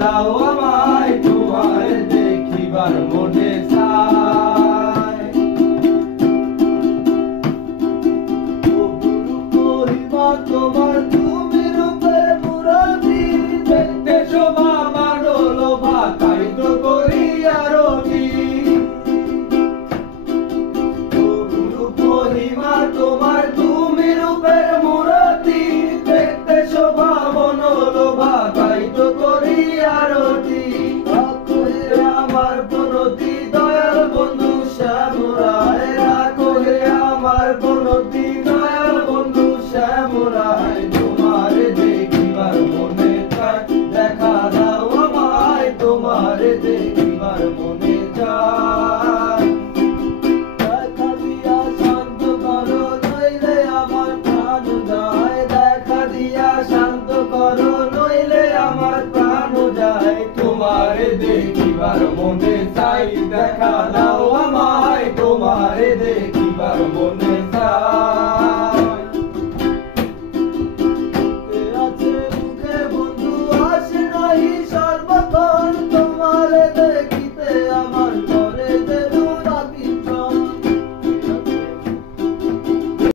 দাও আমায় তোমায় দেখিবার মনে চায়। ও গুরু মহিমা তোমার তুমি রূপের মুরারি, দেখতে শোভা মানো লোভা তাই তো করি আরতি। ও গুরু মহিমা তোমার তুমি রূপের মুরারি, দেখতে শোভা মনো লোভা তাই তো করি আরতি। রাখো হে আমার প্রণতি দয়াল বন্ধু শ্যামরায়, রাখো হে আমার প্রণতি দয়াল বন্ধু শ্যামরায়। তোমার দেখিবার মনে চায়, দেখা দাও আমায় তোমার দেখিবার মনে চায়। দেখা দিয়া শান্ত করো নইলে আমার প্রাণ যায়, দেখা দিয়া শান্ত করো নইলে আমার প্রাণ যায়। তোমার দেখিবার মনে চাই, দেখা